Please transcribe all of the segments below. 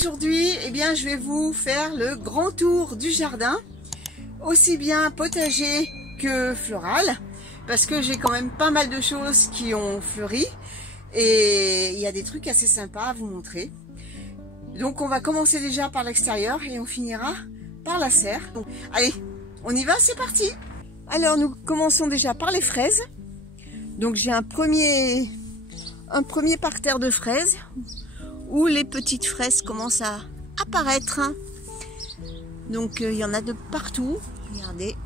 aujourd'hui, eh bien, je vais vous faire le grand tour du jardin, aussi bien potager que floral, parce que j'ai quand même pas mal de choses qui ont fleuri et il y a des trucs assez sympas à vous montrer. Donc on va commencer déjà par l'extérieur et on finira par la serre. Donc, allez, on y va, c'est parti. Alors nous commençons déjà par les fraises. Donc j'ai un premier parterre de fraises où les petites fraises commencent à apparaître. Donc il y en a de partout. Regardez.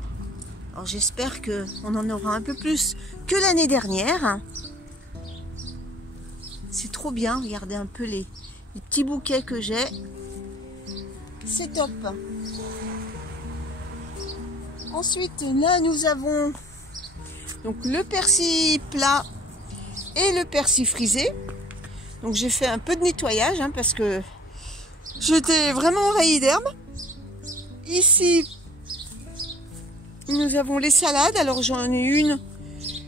Alors j'espère qu'on en aura un peu plus que l'année dernière. C'est trop bien. Regardez un peu les petits bouquets que j'ai. C'est top. Ensuite, là nous avons donc le persil plat et le persil frisé. Donc j'ai fait un peu de nettoyage parce que j'étais vraiment envahie d'herbe. Ici, nous avons les salades. Alors j'en ai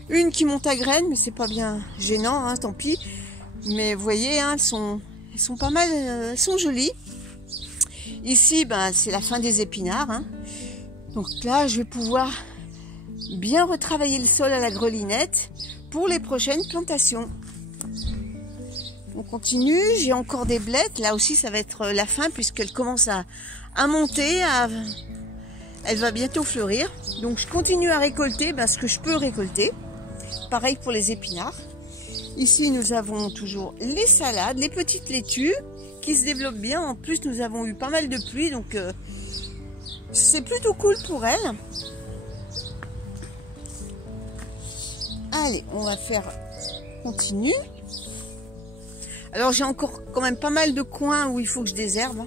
une qui monte à graines, mais c'est pas bien gênant, tant pis. Mais vous voyez, elles sont pas mal, elles sont jolies. Ici, c'est la fin des épinards. Donc là, je vais pouvoir bien retravailler le sol à la grelinette pour les prochaines plantations. On continue, j'ai encore des blettes. Là aussi, ça va être la fin puisqu'elle commence à monter. Elle va bientôt fleurir. Donc, je continue à récolter ce que je peux récolter. Pareil pour les épinards. Ici, nous avons toujours les salades, les petites laitues qui se développent bien. En plus, nous avons eu pas mal de pluie. Donc, c'est plutôt cool pour elles. Allez, on va continue. Alors j'ai encore quand même pas mal de coins où il faut que je désherbe,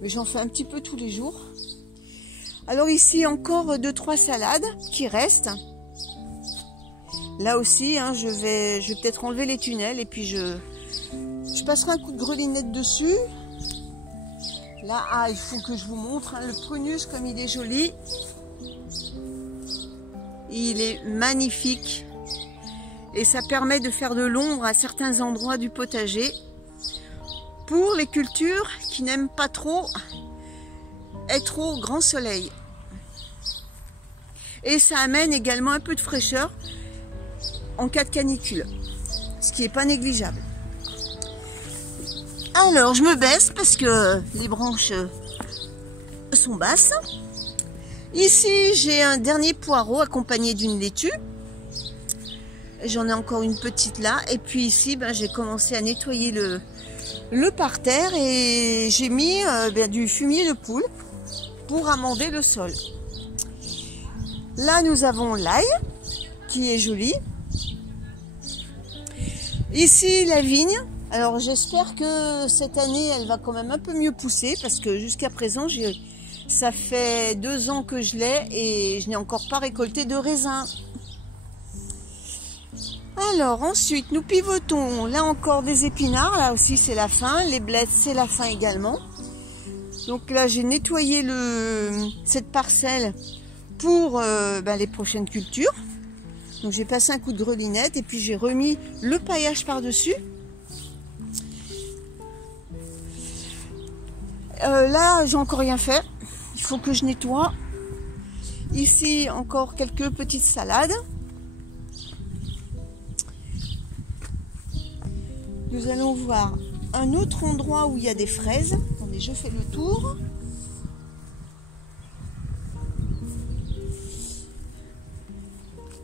mais j'en fais un petit peu tous les jours. Alors ici encore 2-3 salades qui restent. Là aussi, je vais peut-être enlever les tunnels et puis je passerai un coup de grelinette dessus. Là, il faut que je vous montre le prunus comme il est joli. Il est magnifique. Et ça permet de faire de l'ombre à certains endroits du potager pour les cultures qui n'aiment pas trop être au grand soleil. Et ça amène également un peu de fraîcheur en cas de canicule, ce qui n'est pas négligeable. Alors je me baisse parce que les branches sont basses. Ici j'ai un dernier poireau accompagné d'une laitue. J'en ai encore une petite là. Et puis ici, j'ai commencé à nettoyer le parterre et j'ai mis du fumier de poule pour amender le sol. Là, nous avons l'ail qui est joli. Ici, la vigne. Alors, j'espère que cette année, elle va quand même un peu mieux pousser parce que jusqu'à présent, ça fait 2 ans que je l'ai et je n'ai encore pas récolté de raisin. Alors ensuite nous pivotons là encore des épinards, là aussi c'est la fin, les blettes c'est la fin également. Donc là j'ai nettoyé cette parcelle pour les prochaines cultures. Donc j'ai passé un coup de grelinette et puis j'ai remis le paillage par dessus. Là j'ai encore rien fait, il faut que je nettoie. Ici encore quelques petites salades. Nous allons voir un autre endroit où il y a des fraises. Attendez, je fais le tour.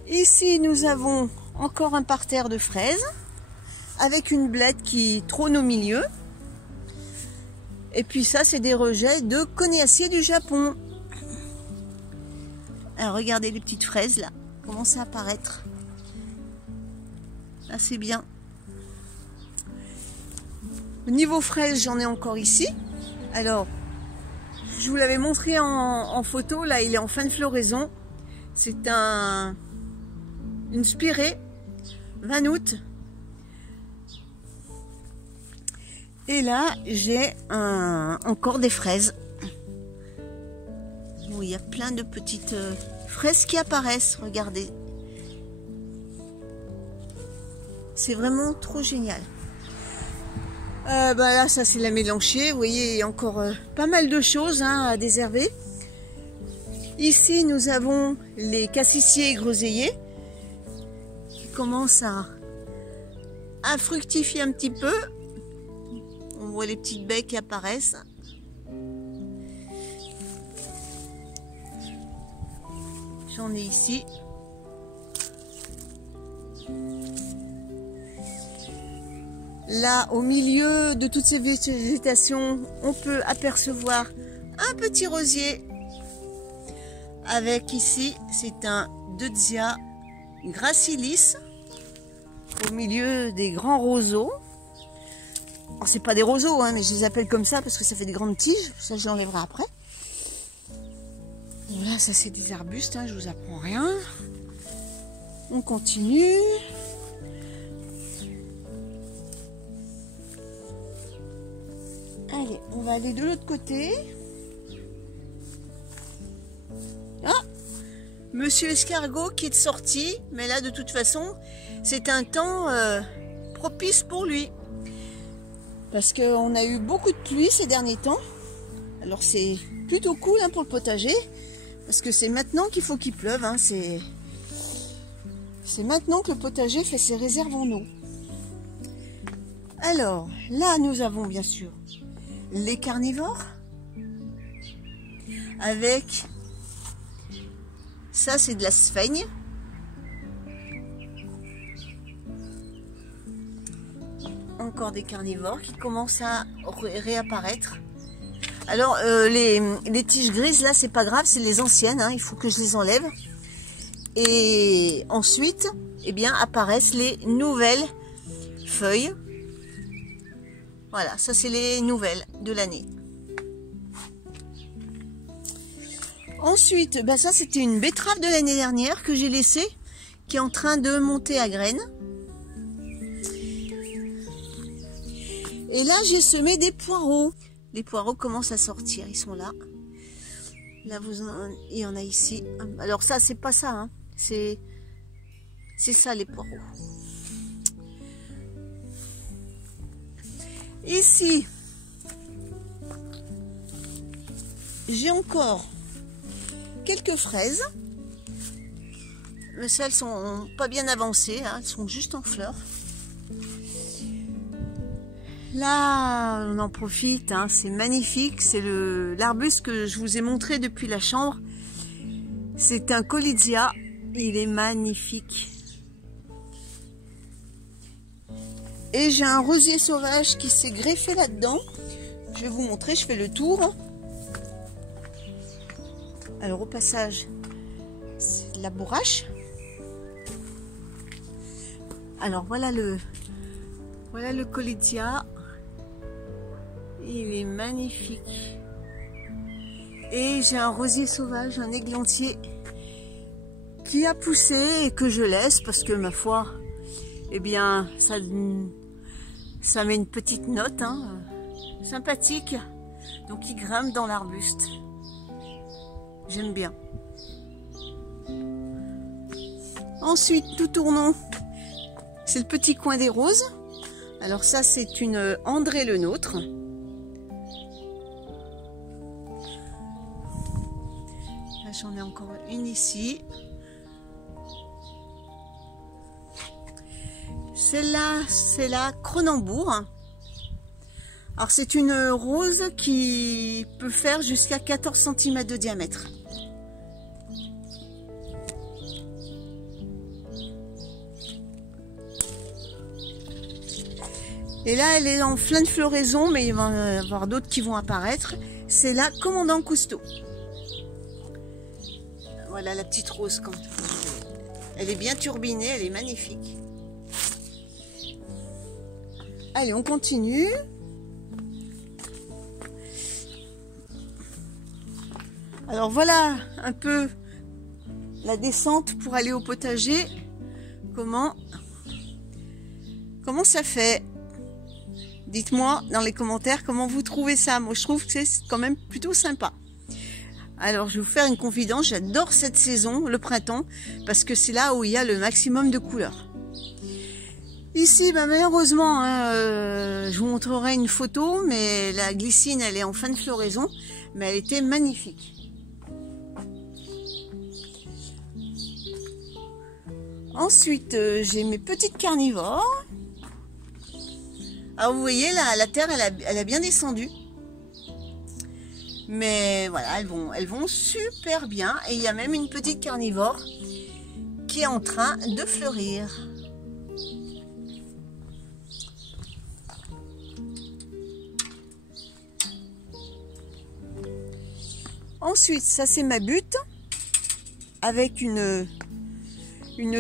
Ici, nous avons encore un parterre de fraises avec une blette qui trône au milieu. Et puis ça, c'est des rejets de conéacier du Japon. Alors, regardez les petites fraises là, commencent à apparaître. Là, c'est bien. Niveau fraises, j'en ai encore ici. Alors, je vous l'avais montré en photo. Là, il est en fin de floraison. C'est une spirée 20 août. Et là, j'ai encore des fraises. Bon, il y a plein de petites fraises qui apparaissent. Regardez. C'est vraiment trop génial. Là, ça c'est la mélanchée. Vous voyez, il y a encore pas mal de choses à désherber. Ici, nous avons les cassissiers et groseilliers qui commencent à fructifier un petit peu. On voit les petites baies qui apparaissent. J'en ai ici. Là, au milieu de toutes ces végétations, on peut apercevoir un petit rosier. Avec ici, c'est un Deutzia gracilis au milieu des grands roseaux. Alors, c'est pas des roseaux, hein, mais je les appelle comme ça parce que ça fait des grandes tiges. Ça, je l'enlèverai après. Voilà, ça c'est des arbustes, hein, je vous apprends rien. On continue. Allez, on va aller de l'autre côté. Ah, Monsieur Escargot qui est sorti, mais là de toute façon, c'est un temps propice pour lui. Parce qu'on a eu beaucoup de pluie ces derniers temps. Alors c'est plutôt cool hein, pour le potager. Parce que c'est maintenant qu'il faut qu'il pleuve. Hein, c'est maintenant que le potager fait ses réserves en eau. Alors, là nous avons bien sûr les carnivores. Avec... Ça c'est de la sphaigne. Encore des carnivores qui commencent à réapparaître. Alors les tiges grises là c'est pas grave, c'est les anciennes, hein, il faut que je les enlève. Et ensuite eh bien apparaissent les nouvelles feuilles. Voilà, ça c'est les nouvelles de l'année. Ensuite, ça c'était une betterave de l'année dernière que j'ai laissée, qui est en train de monter à graines. Et là, j'ai semé des poireaux. Les poireaux commencent à sortir, ils sont là. Là, il y en a ici. Alors ça, c'est pas ça, hein. C'est ça les poireaux. Ici, j'ai encore quelques fraises. Mais celles sont pas bien avancées, hein. Elles sont juste en fleurs. Là, on en profite, hein, c'est magnifique. C'est l'arbuste que je vous ai montré depuis la chambre. C'est un Colizia. Il est magnifique. Et j'ai un rosier sauvage qui s'est greffé là-dedans. Je vais vous montrer, je fais le tour. Alors au passage, c'est de la bourrache. Alors voilà le Colizia. Il est magnifique. Et j'ai un rosier sauvage, un églantier qui a poussé et que je laisse parce que ma foi, eh bien, ça met une petite note, hein, sympathique. Donc il grimpe dans l'arbuste. J'aime bien. Ensuite, tout tournons. C'est le petit coin des roses. Alors ça, c'est une André le Nôtre. Là, j'en ai encore une ici. Celle-là, c'est la Cronenbourg. Alors, c'est une rose qui peut faire jusqu'à 14 cm de diamètre. Et là, elle est en pleine floraison, mais il va y en avoir d'autres qui vont apparaître. C'est la Commandant Cousteau. Voilà la petite rose. Elle est bien turbinée, elle est magnifique. Allez, on continue. Alors voilà un peu la descente pour aller au potager. Comment ça fait? Dites-moi dans les commentaires comment vous trouvez ça. Moi, je trouve que c'est quand même plutôt sympa. Alors, je vais vous faire une confidence. J'adore cette saison, le printemps, parce que c'est là où il y a le maximum de couleurs. Ici, bah, malheureusement, hein, je vous montrerai une photo, mais la glycine, elle est en fin de floraison, mais elle était magnifique. Ensuite, j'ai mes petites carnivores. Alors vous voyez, là, la terre, elle a bien descendu. Mais voilà, elles vont super bien. Et il y a même une petite carnivore qui est en train de fleurir. Ensuite, ça c'est ma butte avec une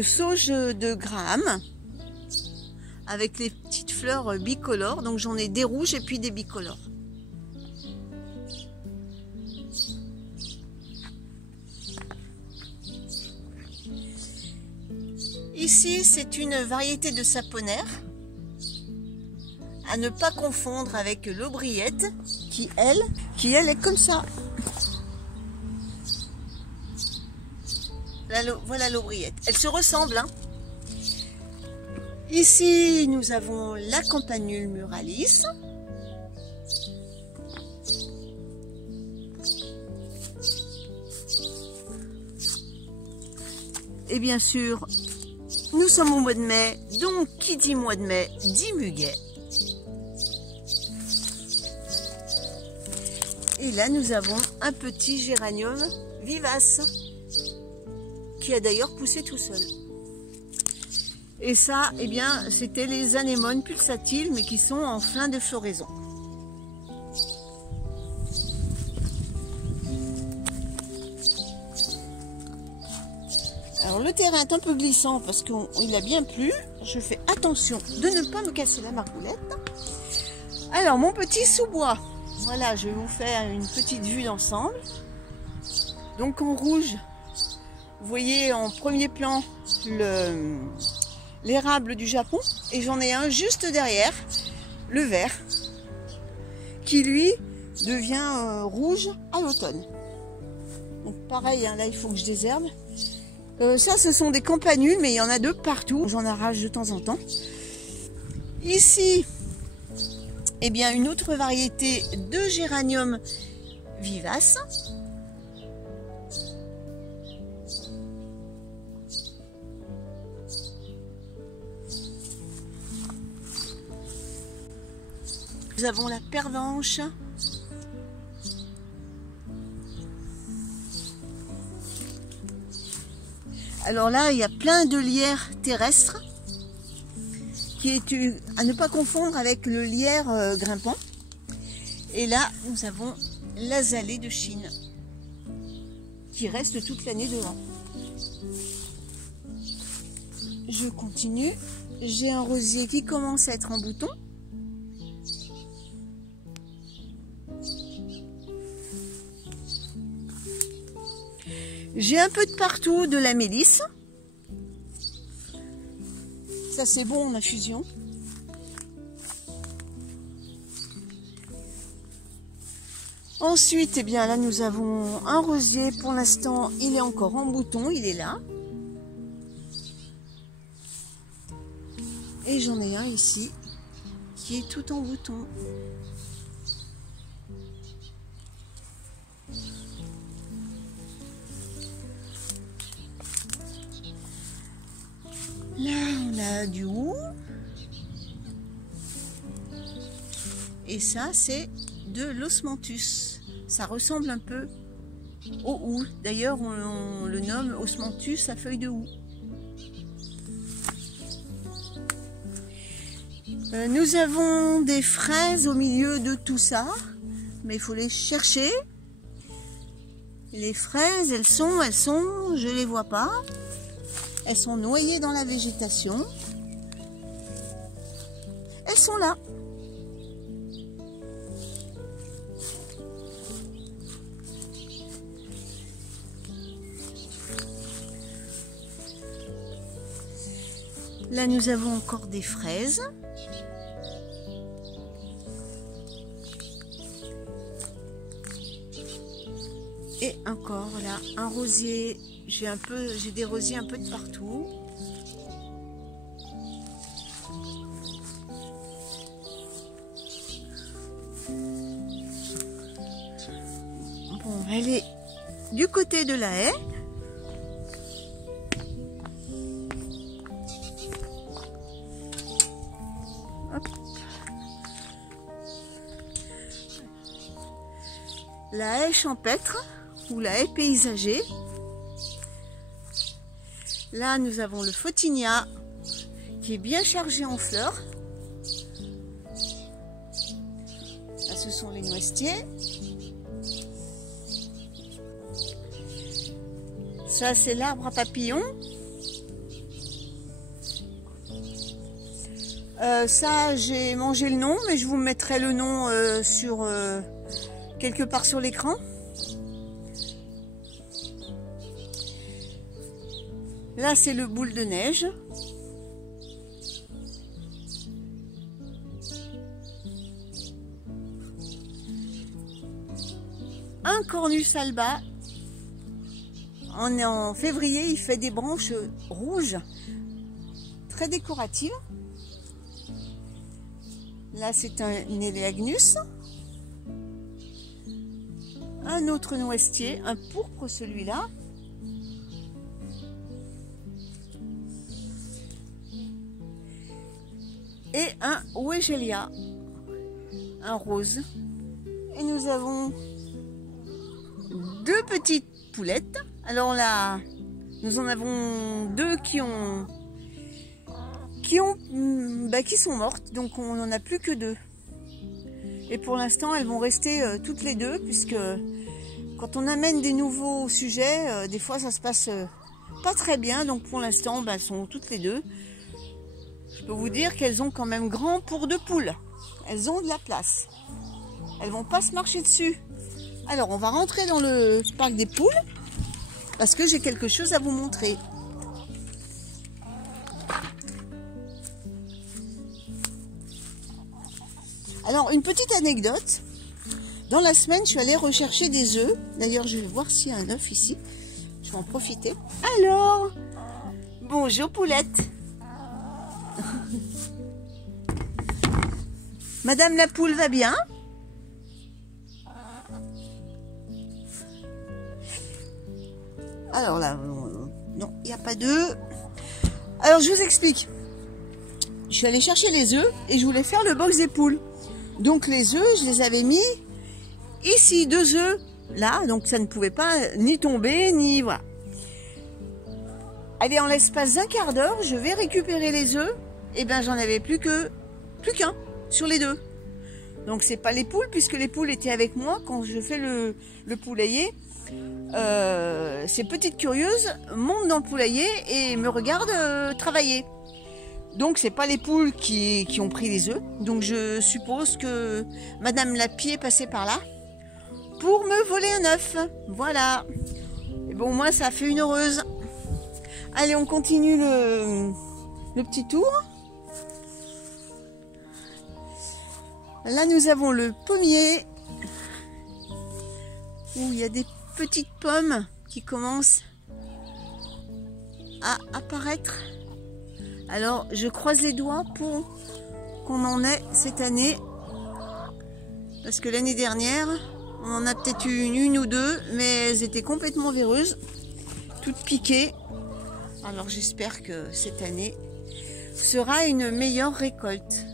sauge de Graham avec les petites fleurs bicolores. Donc j'en ai des rouges et puis des bicolores. Ici, c'est une variété de saponaire à ne pas confondre avec l'aubriette qui elle est comme ça. Voilà l'aubriette. Elle se ressemble, hein. Ici, nous avons la campanule muralis. Et bien sûr, nous sommes au mois de mai, donc qui dit mois de mai dit muguet. Et là, nous avons un petit géranium vivace qui a d'ailleurs poussé tout seul. Et ça, eh bien, c'était les anémones pulsatiles, mais qui sont en fin de floraison. Alors le terrain est un peu glissant parce qu'il a bien plu. Je fais attention de ne pas me casser la margoulette. Alors mon petit sous-bois, voilà, je vais vous faire une petite vue d'ensemble. Donc en rouge, vous voyez en premier plan l'érable du Japon. Et j'en ai un juste derrière, le vert, qui lui devient rouge à l'automne. Donc pareil, hein, là il faut que je désherbe. Ça, ce sont des campanules, mais il y en a de partout. J'en arrache de temps en temps. Ici, eh bien, une autre variété de géranium vivace. Nous avons la pervenche. Alors là, il y a plein de lierre terrestre qui est à ne pas confondre avec le lierre grimpant. Et là, nous avons l'azalée de Chine qui reste toute l'année devant. Je continue. J'ai un rosier qui commence à être en bouton. J'ai un peu de partout de la mélisse. Ça c'est bon, ma fusion. Ensuite, eh bien là nous avons un rosier. Pour l'instant, il est encore en bouton, il est là. Et j'en ai un ici qui est tout en bouton. Là, on a du hou. Et ça, c'est de l'osmanthus. Ça ressemble un peu au hou. D'ailleurs, on le nomme osmanthus à feuille de hou. Nous avons des fraises au milieu de tout ça. Mais il faut les chercher. Les fraises, elles sont, je les vois pas. Elles sont noyées dans la végétation. Elles sont là. Là, nous avons encore des fraises. Et encore là, un rosier. J'ai des rosiers un peu de partout. Bon, elle est du côté de la haie. Hop. La haie champêtre ou la haie paysagée. Là, nous avons le photinia qui est bien chargé en fleurs. Là, ce sont les noisetiers. Ça, c'est l'arbre à papillons. Ça, j'ai mangé le nom, mais je vous mettrai le nom quelque part sur l'écran. Là, c'est le boule de neige. Un cornus alba. En février, il fait des branches rouges, très décoratives. Là, c'est un Néléagnus. Un autre noisetier, un pourpre celui-là. Et un Wegelia, un rose. Et nous avons deux petites poulettes. Alors là, nous en avons deux qui sont mortes, donc on n'en a plus que deux. Et pour l'instant, elles vont rester toutes les deux, puisque quand on amène des nouveaux sujets, des fois ça se passe pas très bien. Donc pour l'instant, elles sont toutes les deux. Je peux vous dire qu'elles ont quand même grand pour deux poules. Elles ont de la place. Elles vont pas se marcher dessus. Alors, on va rentrer dans le parc des poules parce que j'ai quelque chose à vous montrer. Alors, une petite anecdote. Dans la semaine, je suis allée rechercher des œufs. D'ailleurs, je vais voir s'il y a un œuf ici. Je vais en profiter. Alors, bonjour poulette. Madame la poule va bien? Alors là, non, il n'y a pas d'œufs. Alors je vous explique. Je suis allée chercher les œufs et je voulais faire le box des poules. Donc les œufs, je les avais mis ici, 2 œufs là, donc ça ne pouvait pas ni tomber, ni voilà. Allez, en l'espace d'un quart d'heure, je vais récupérer les œufs. Et bien j'en avais plus qu'un sur les deux. Donc c'est pas les poules, puisque les poules étaient avec moi quand je fais le poulailler. Ces petites curieuses montent dans le poulailler et me regardent travailler. Donc c'est pas les poules qui ont pris les œufs. Donc je suppose que Madame Lapier est passée par là pour me voler un œuf. Voilà. Et bon, moi ça fait une heureuse. Allez, on continue le petit tour. Là, nous avons le pommier où il y a des petites pommes qui commencent à apparaître. Alors, je croise les doigts pour qu'on en ait cette année. Parce que l'année dernière, on en a peut-être eu une ou deux, mais elles étaient complètement véreuses, toutes piquées. Alors, j'espère que cette année sera une meilleure récolte.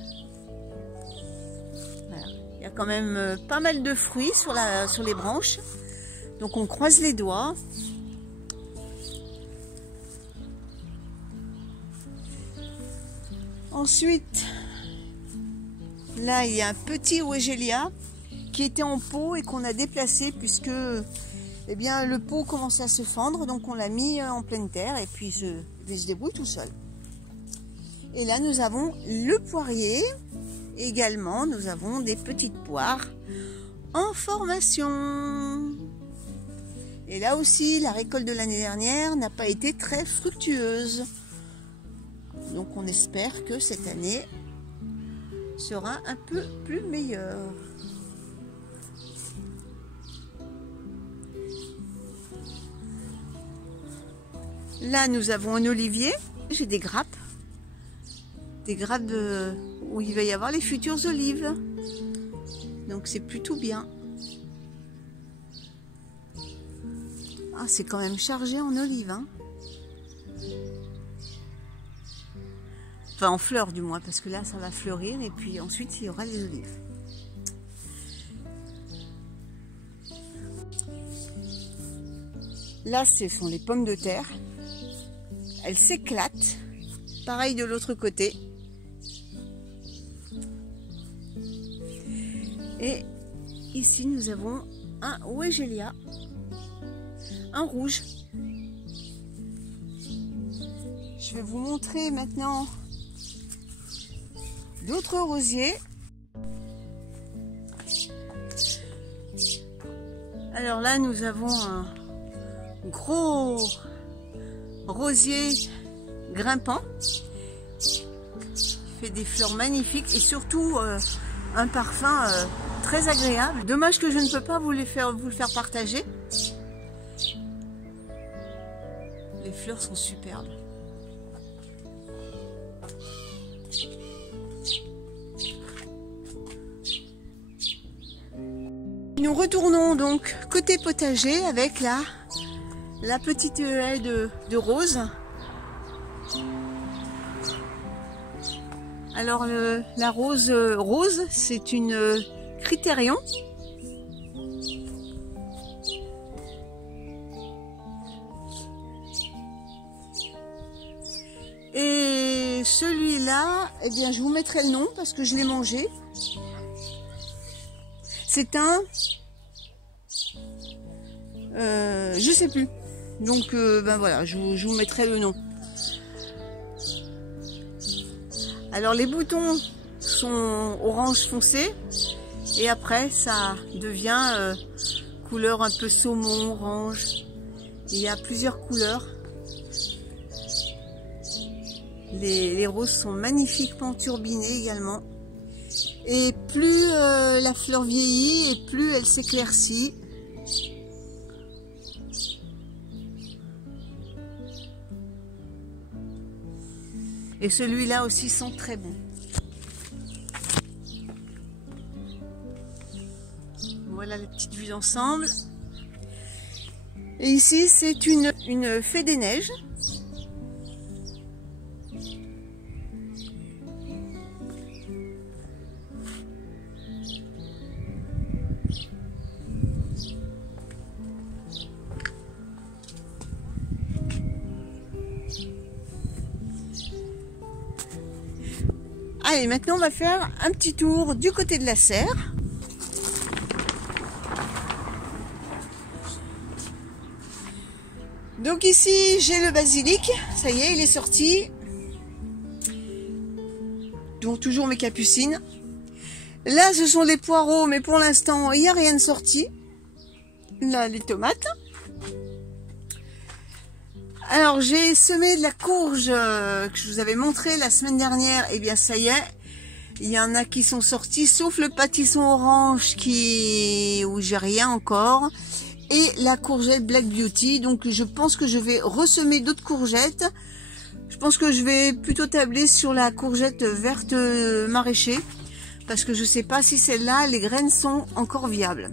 Il y a quand même pas mal de fruits sur les branches. Donc on croise les doigts. Ensuite, là il y a un petit Wegelia qui était en pot et qu'on a déplacé puisque eh bien, le pot commençait à se fendre. Donc on l'a mis en pleine terre et puis il se débrouille tout seul. Et là nous avons le poirier. Également, nous avons des petites poires en formation. Et là aussi, la récolte de l'année dernière n'a pas été très fructueuse. Donc on espère que cette année sera un peu plus meilleure. Là, nous avons un olivier. J'ai des grappes. Des grappes où il va y avoir les futures olives. Donc c'est plutôt bien. Ah, c'est quand même chargé en olives, hein. Enfin, en fleurs du moins, parce que là, ça va fleurir et puis ensuite, il y aura les olives. Là, ce sont les pommes de terre. Elles s'éclatent. Pareil de l'autre côté. Et ici, nous avons un Weigélia, un rouge. Je vais vous montrer maintenant d'autres rosiers. Alors là, nous avons un gros rosier grimpant. Il fait des fleurs magnifiques et surtout un parfum très agréable. Dommage que je ne peux pas vous le faire partager. Les fleurs sont superbes. Nous retournons donc côté potager avec la petite haie de roses. Alors la rose rose, c'est une critérion. Et celui-là, eh bien, je vous mettrai le nom parce que je l'ai mangé. C'est un... je sais plus. Donc, ben voilà, je vous mettrai le nom. Alors, les boutons sont orange foncé. Et après, ça devient couleur un peu saumon, orange. Il y a plusieurs couleurs. Les roses sont magnifiquement turbinées également. Et plus la fleur vieillit et plus elle s'éclaircit. Et celui-là aussi sent très bon. Voilà les petites vues d'ensemble. Et ici, c'est une fée des neiges. Allez, maintenant on va faire un petit tour du côté de la serre. Donc ici j'ai le basilic, ça y est, il est sorti. Donc toujours mes capucines. Là ce sont des poireaux, mais pour l'instant il n'y a rien de sorti. Là les tomates. Alors j'ai semé de la courge que je vous avais montré la semaine dernière. Et bien ça y est, il y en a qui sont sortis, sauf le pâtisson orange où j'ai rien encore. Et la courgette Black Beauty. Donc je pense que je vais ressemer d'autres courgettes. Je pense que je vais plutôt tabler sur la courgette verte maraîcher. Parce que je ne sais pas si celle-là, les graines sont encore viables.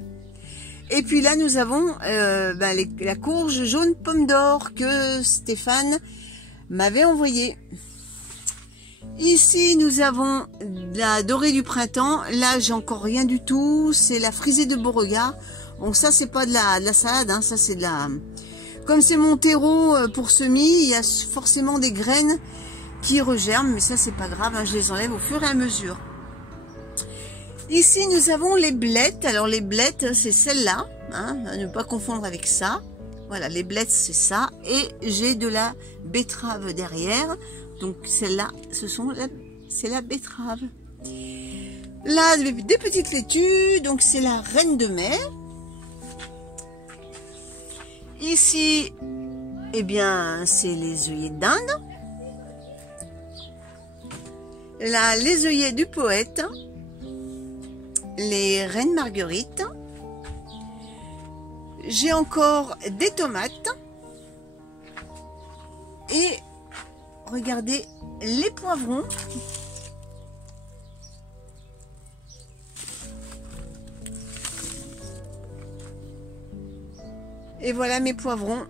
Et puis là, nous avons la courge jaune pomme d'or que Stéphane m'avait envoyée. Ici, nous avons la dorée du printemps. Là, j'ai encore rien du tout. C'est la frisée de Beauregard. Bon, ça, c'est pas de la salade. Hein, ça, c'est de la... Comme c'est mon terreau pour semis, il y a forcément des graines qui regerment. Mais ça, c'est pas grave. Hein, je les enlève au fur et à mesure. Ici, nous avons les blettes. Alors, les blettes, c'est celle-là, hein, à ne pas confondre avec ça. Voilà, les blettes, c'est ça. Et j'ai de la betterave derrière. Donc, celle-là, c'est la betterave. Là, des petites laitues. Donc, c'est la reine de mai. Ici, eh bien, c'est les œillets d'Inde. Là, les œillets du poète. Les reines marguerites. J'ai encore des tomates. Et regardez les poivrons. Et voilà mes poivrons.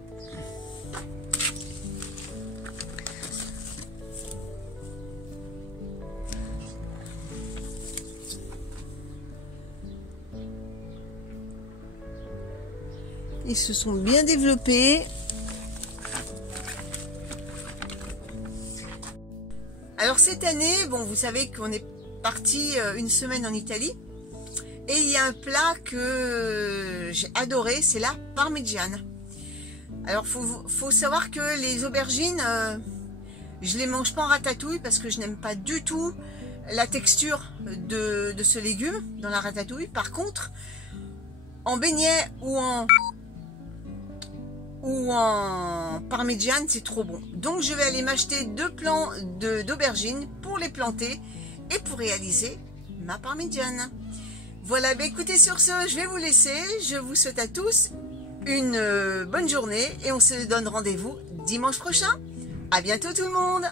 Ils se sont bien développés. Alors cette année, bon, vous savez qu'on est parti une semaine en Italie. Et il y a un plat que j'ai adoré, c'est la parmigiane. Alors faut savoir que les aubergines, je les mange pas en ratatouille parce que je n'aime pas du tout la texture de ce légume dans la ratatouille. Par contre, en beignet ou en parmigiane, c'est trop bon. Donc je vais aller m'acheter 2 plants d'aubergines pour les planter et pour réaliser ma parmigiane. Voilà, bah écoutez, sur ce, je vais vous laisser. Je vous souhaite à tous une bonne journée et on se donne rendez-vous dimanche prochain. À bientôt tout le monde!